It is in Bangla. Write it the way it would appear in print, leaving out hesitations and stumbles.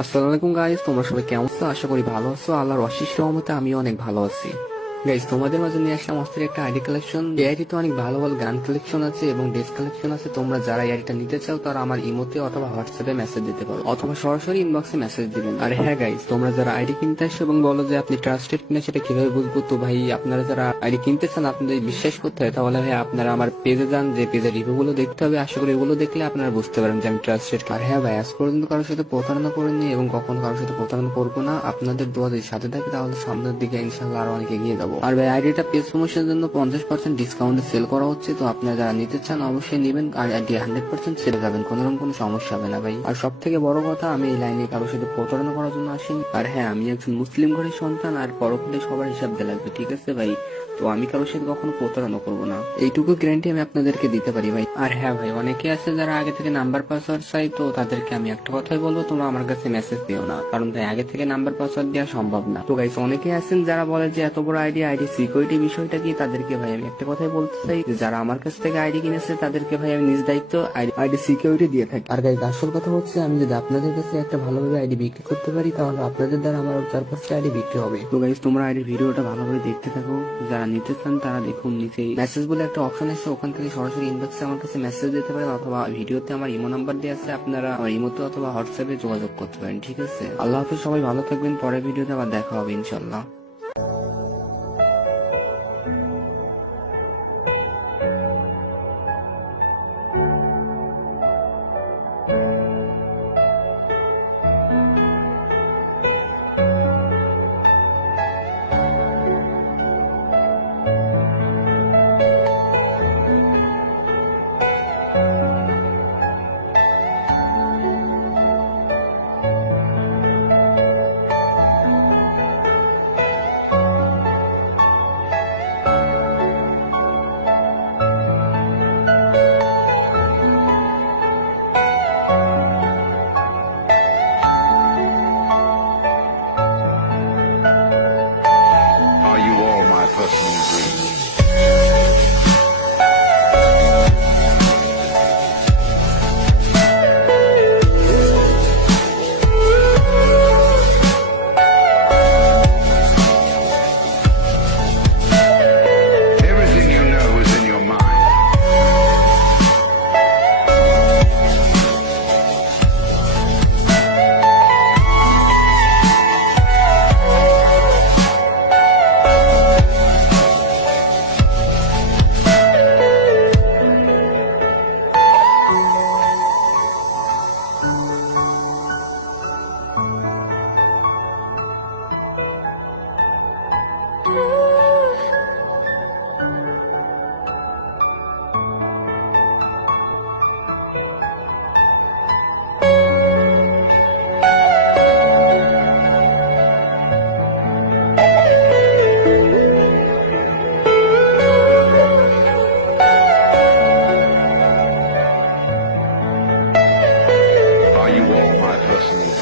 আসসালামু আলাইকুম গাইস, তোমরা সবাই কেমন আছো? আশা করি ভালো আছো। আল্লাহর অশেষ রহমতে আমিও অনেক ভালো আছি। গাইস, তোমাদের মাঝে নিয়ে আসলাম অস্থির একটা আইডি কালেকশন। এই আইডিতে অনেক ভালো ভালো গান কালেকশন আছে এবং ড্রেস কালেকশন আছে। তোমরা যারা এই আইডিটা নিতে চাও তারা আমার ইমোতে অথবা হোয়াটসঅ্যাপে মেসেজ দিতে পারো অথবা সরাসরি ইনবক্সে মেসেজ দিবেন। আর হ্যাঁ গাইস, তোমরা যারা আইডি কিনতে আসো এবং বলো যে আপনি ট্রাস্টেড কিনা সেটা কিভাবে বুঝবো? তো ভাই, আপনারা যারা আইডি কিনতে চান আপনাদের বিশ্বাস করতে হয়, তাহলে ভাই আপনারা আমার পেজে যান, যে পেজের রিভিউ গুলো দেখতে হবে। আশা করি এগুলো দেখলে আপনারা বুঝতে পারেন যে আমি ট্রাস্টেড। আর হ্যাঁ ভাই, আজ পর্যন্ত কারোর সাথে প্রতারণা করিনি এবং কখনো কারোর সাথে প্রতারণা করবো না। আপনাদের দোয়া যদি সাথে থাকে তাহলে সামনের দিকে ইনশাল্লাহ আরো অনেক এগিয়ে যাবো। আর ভাই, আইডিটা পেজ প্রমোশনের জন্য 50% ডিসকাউন্টে সেল করা হচ্ছে। তো আপনারা যারা নিতে চান অবশ্যই নেবেন। আর আইডি 100% সেলে যাবেন, কোনোরকম কোনো সমস্যা হবে না ভাই। আর সব থেকে বড় কথা, আমি এই লাইনে কারোর সাথে প্রতারণা করার জন্য আসিনি। আর হ্যাঁ, আমি একজন মুসলিম ঘরের সন্তান, আর পরকালে সবার হিসাব দিয়ে লাগবে, ঠিক আছে ভাই? তো আমি কারোর সাথে কখনো প্রতারণা করবো না, এইটুকু গ্যারান্টি আমি আপনাদেরকে দিতে পারি ভাই। আর হ্যাঁ ভাই, অনেকে আছে যারা আগে থেকে নাম্বার পাসওয়ার্ড চাই, তো তাদেরকে আমি একটা কথাই বলবো, তোমরা আমার কাছে মেসেজ দিও না, কারণ ভাই আগে থেকে নাম্বার পাসওয়ার্ড দেওয়া সম্ভব না। তো গাইস, অনেকে আছেন যারা বলে যে এত বড় আইডি সিকিউরিটি বিষয়টা কি, তাদেরকে ভাই আমি একটা কথাই বলতে চাই, যে যারা আমার কাছ থেকে আইডি কিনেছে তাদেরকে ভাই আমি নিজ দায়িত্ব আইডি সিকিউরিটি দিয়ে থাকি। আর গাইস, আসল কথা হচ্ছে, আমি যদি আপনাদের কাছে একটা ভালোভাবে আইডি বিক্রি করতে পারি, তাহলে আপনাদের দ্বারা আমার 4-5টা আইডি বিক্রি হবে। তো গাইস, তোমরা আইডির ভিডিওটা ভালোভাবে দেখতে থাকো। যারা নিতে চান তারা দেখুন, নিচে মেসেজ বলে একটা অপশন আছে, ওখান থেকে সরাসরি ইনবক্সে আমার কাছে মেসেজ দিতে পারেন অথবা ভিডিওতে আমার ইমো নাম্বার দেওয়া আছে, আপনারা আমার ইমোতে অথবা হোয়াটসঅ্যাপে যোগাযোগ করতে পারেন, ঠিক আছে? আল্লাহ হাফেজ, সবাই ভালো থাকবেন। পরের ভিডিওতে আবার দেখা হবে ইনশাল্লাহ। Are you all my personal dreams? Everything you know is in your mind. Are you all my personal